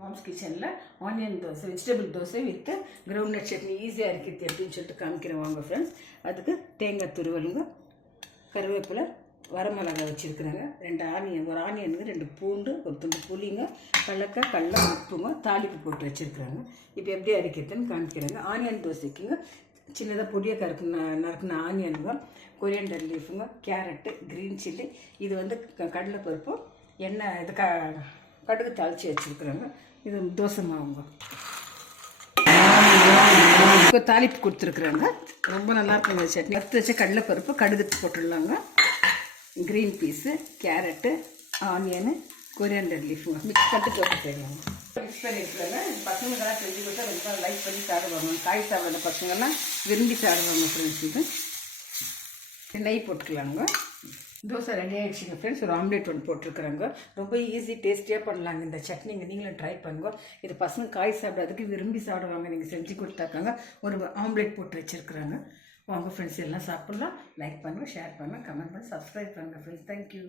Moms கிச்சனில் onion dosa vegetable dosa with ground nut chutney ஈஸியாக இருக்குது அப்படின்னு சொல்லிட்டு காமிக்கிறேன் வாங்க ஃப்ரெண்ட்ஸ். அதுக்கு தேங்காய் துருவலுங்க, கருவேப்பிலை, வரமிளகாய் வச்சுருக்குறாங்க, ஒரு ஆனியனுங்க, 2 பூண்டு, ஒரு துண்டு புளிங்க, கடலக்காய், கடலை, உப்புங்க, தாளிப்பு போட்டு வச்சுருக்குறாங்க. இப்போ எப்படி அரைக்கிறதுன்னு காமிக்கிறாங்க. ஆனியன் தோசைக்குங்க சின்னதாக பொடியாக நறுக்குன ஆனியனுங்க, கொரியண்டர் லீஃபுங்க, கேரட்டு, க்ரீன் சில்லி, இது வந்து கடலைப்பருப்பு, எண்ணெய், இது கடுகு தாளித்து வச்சுருக்குறாங்க. இது தோசை மாவுங்க. இப்போ தாளிப்பு கொடுத்துருக்குறாங்க. ரொம்ப நல்லாயிருக்குங்க சட்னி. வறுத்து வச்ச கடலைப்பருப்பு கடுகு போட்டுடலாங்க. Green peas, carrot, onion, coriander லீஃபுங்க மிக்ஸ் பண்ணிட்டு தோசை செய்யலாங்க. மிக்ஸ் பண்ணியிருக்காங்க. பசங்களுக்கெல்லாம் செஞ்சு கொடுத்தா ரொம்ப லைக் பண்ணி சாப்பிடுவாங்க. காய் சாப்பிட்ற பசங்கள்லாம் விரும்பி சாப்பிடுவாங்க ஃப்ரெண்ட்ஸ். இது நெய் போட்டுக்கலாங்க. தோசை ரெடி ஆகிடுச்சிங்க ஃப்ரெண்ட்ஸ். ஒரு ஆம்லேட் ஒன்று போட்டிருக்குறாங்க. ரொம்ப ஈஸி, டேஸ்டியாக பண்ணலாங்க இந்த சட்னிங்க. நீங்களும் ட்ரை பண்ணுங்க. இது பசங்க காய் சாப்பிடாதுக்கு விரும்பி சாப்பிடுவாங்க. நீங்கள் செஞ்சு கொடுத்தாக்காங்க. ஒரு ஆம்லேட் போட்டு வச்சுருக்குறாங்க. வாங்க ஃப்ரெண்ட்ஸ், எல்லாம் சாப்பிட்லாம். லைக் பண்ணுங்கள், ஷேர் பண்ணுங்கள், கமெண்ட் பண்ணி சப்ஸ்கிரைப் பண்ணுங்கள் ஃப்ரெண்ட்ஸ். தேங்க்யூ.